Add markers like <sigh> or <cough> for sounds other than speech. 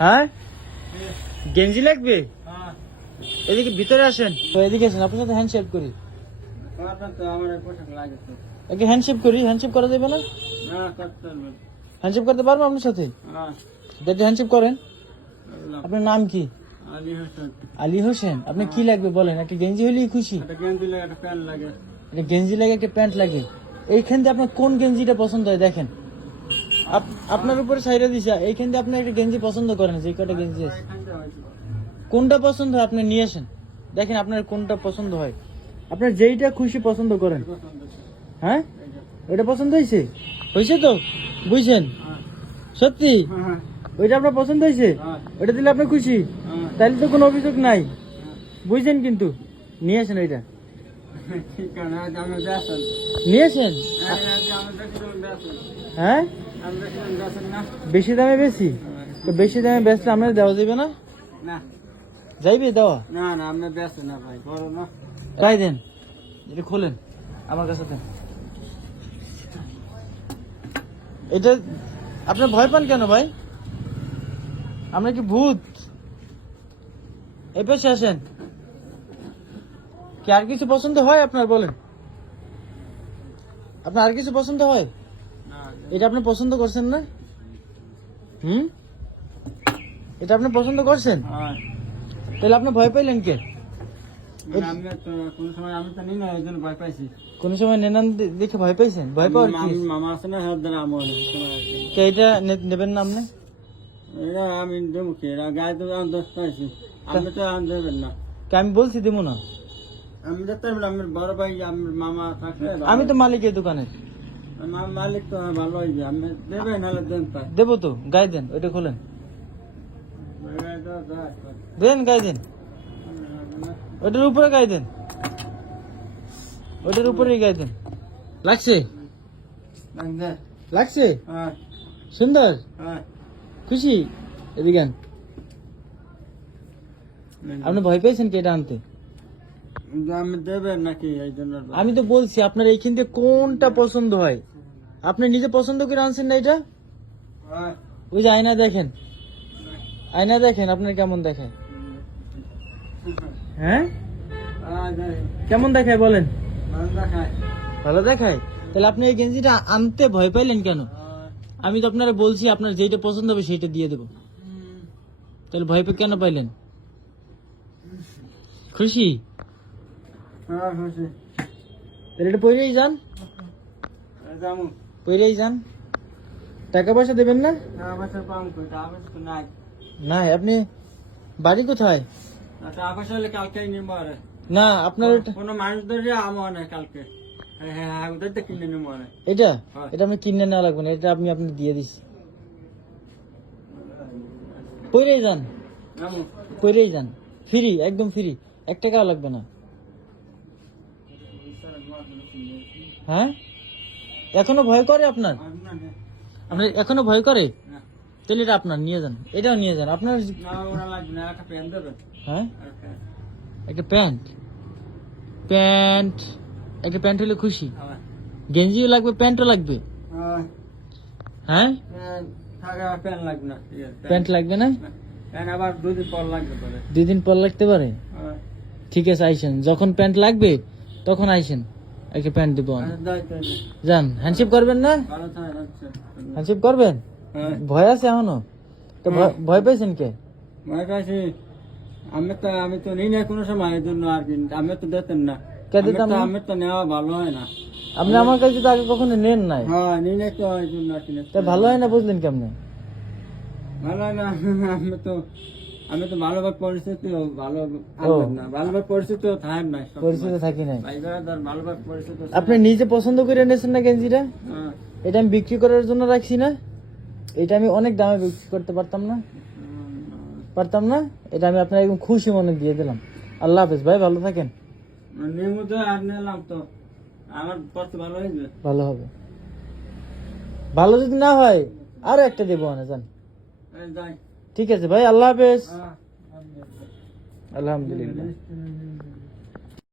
হ্যাঁ? গেঞ্জি লাগবে? এদিকে ভিতরে আসেন। তো এদিকে আসেন, আপনার সাথে হ্যান্ডশেক করি। একে হ্যান্ডশেক করি হ্যান্ডশেক করা যাবে না? হ্যান্ডশেক করতে পারব আপনার সাথে? যদি হ্যান্ডশেক করেন। আপনার নাম কি? আলী হোসেন। আপনি কি লাগবে বলেন? একটা গেঞ্জি হলেই খুশি। একটা গেঞ্জি লাগে, একটা প্যান্ট লাগে। এইখান দিয়ে আপনার কোন গেঞ্জিটা পছন্দ হয় দেখেন। আপনার উপরে সাইডে দিছে। এইখান দিয়ে আপনি একটা গেঞ্জি পছন্দ করেন যে কটা গেঞ্জি আছে? কোনটা পছন্দ হয় আপনি নিয়ে আসেন? দেখেন আপনার কোনটা পছন্দ হয়। আপনার যেইটা খুশি পছন্দ করেন। হ্যাঁ? ওইটা পছন্দ হয়েছে? হয়েছে তো? বুঝছেন? সত্যি? ওইটা আপনার পছন্দ হয়েছে? ওইটা দিলে আপনার খুশি? তাহলে তো কোনো অভিযোগ নাই। বুঝছেন কিন্তু? নিয়ে আসেন ওইটা। নিয়ে আসেন? হ্যাঁ? বেশি দামে বেশি? তো বেশি দামে বেচলে আপনার দেওয়া যাবে না? না। যাইবে দেওয়া? না না আপনি ব্যস্ত না ভাই বড় না। রাই দেন। এটা খোলেন আমার কাছে দেন। এটা আপনি ভয় পান কেন ভাই? আমরা কি ভূত? এ পাশে আসেন কি আর কিছু পছন্দ হয় আপনার বলেন? আপনার আর কিছু পছন্দ হয়? এটা আপনি পছন্দ করছেন না? হুম? এটা আপনি পছন্দ করছেন? হ্যাঁ। তাহলে আপনি ভয় পাইলেন কে? আমি তো কোন সময় আমি নেনান দেখে ভয় পাইছেন? ভয় পাওয়ার কি? মামা আছে না আমার কে এটা নেবেন না আপনি? এটা আমি দেবো কি? এরা গায়ে তো আমি পাইছি। আপনি তো আমি না। আমি বলছি দিব না। আমি দেখতে আমার বড় ভাই আমার মামা থাকলে আমি তো মালিক এই দোকানের মালিক তো ভালো দেবেন নাহলে দেন দেবো তো গায়ে দেন ওইটা খোলেন। দেন গায়ে দেন। ওইটার উপরে গায়ে দেন। ওইটার উপরেই গায়ে দেন। লাগছে? লাগছে। হ্যাঁ। সুন্দর? হ্যাঁ। খুশি? এদিকে আপনি ভয় পেয়েছেন কি এটা আনতে? আমি আমি তো বলছি আপনার এইখান থেকে কোনটা পছন্দ হয়? আপনি নিজে পছন্দ করে আনছেন না এটা? হ্যাঁ। ওই যে আয়না দেখেন। আয়না দেখেন আপনার কেমন দেখায়? হ্যাঁ? হ্যাঁ কেমন দেখায় বলেন? ভালো দেখায়। তাহলে আপনি এই গেঞ্জিটা আনতে ভয় পাইলেন কেন? হ্যাঁ। আমি তো আপনারা বলছি আপনার যেইটা পছন্দ হবে সেইটা দিয়ে দেবো। তাহলে ভয় পেয়ে কেন পাইলেন? খুশি? হ্যাঁ তাহলে এটা পইরেই যান। পইরেই যান। টাকা পয়সা দেবেন না? টাকা টাকা নাই। না আপনি বাড়ি কোথায়? টাকা না আপনার কোনো মানুষ ধরে আমার না কালকে। হ্যাঁ হ্যাঁ হ্যাঁ এটা? এটা আমি কিনে নেওয়া লাগবে না এটা আপনি আপনি দিয়ে দিচ্ছি। পইরেই যান। পইরেই যান। ফ্রি একদম ফ্রি। এক টাকাও লাগবে না। হ্যাঁ? এখনও ভয় করে আপনার? আপনার এখনও ভয় করে? তাহলে এটা আপনার নিয়ে যান। এটাও নিয়ে যান। আপনার হ্যাঁ? একটা প্যান্ট। প্যান্ট। একটা প্যান্ট হলে খুশি। গেঞ্জিও লাগবে প্যান্টও লাগবে। হ্যাঁ। হ্যাঁ? প্যান্ট লাগবে না দুদিন পর লাগতে পারে? হ্যাঁ। ঠিক আছে আইসেন। যখন প্যান্ট লাগবে তখন আইসেন। একটা প্যান্ট দেবো আছে। যান হ্যান্ডশেক করবেন না? ভালো আচ্ছা। হ্যান্ডশেক করবেন? হ্যাঁ। ভয় আছে এখনও? তো ভয়- ভয় পেয়েছেন কে? আমার কাছে আমি তো আমি তো নিই না কোনো সময় এই জন্য আর আমি তো দিতেন না। কে দিতাম? আমি তো নেওয়া ভালো হয় না। আপনি আমার কাছে তো আগে কখনো নেন নাই। হ্যাঁ নিই না তো এই জন্য আর। ভালো হয় না বুঝলেন কেমনে? ভালো হয় না <laughs> আমি তো আমি তো ভালোভাবে পরিস্থিতি ভালো না। ভালোভাবে পরিস্থিতি থাকেন না। পরিস্থিতি থাকি নাই। ভাই বেড়াদার ভালোভাবে পরিস্থিতি আপনি নিজে পছন্দ করে এনেছেন না গেঞ্জিটা? হ্যাঁ। এটা আমি বিক্রি করার জন্য রাখছি না। এটা আমি অনেক দামে বিক্রি করতে পারতাম না। পারতাম না। এটা আমি আপনার একদম খুশি মনে দিয়ে দিলাম। আল্লাহ হাফেজ ভাই ভালো থাকেন। নিয়মিত আর নিলাম তো। আমার পথ ভালো হয়েছে ভালো হবে। ভালো যদি না হয় আরও একটা দেবো না জান যাই। ঠিক আছে ভাই আল্লাহ হাফেজ। হ্যাঁ আলহামদুলিল্লাহ।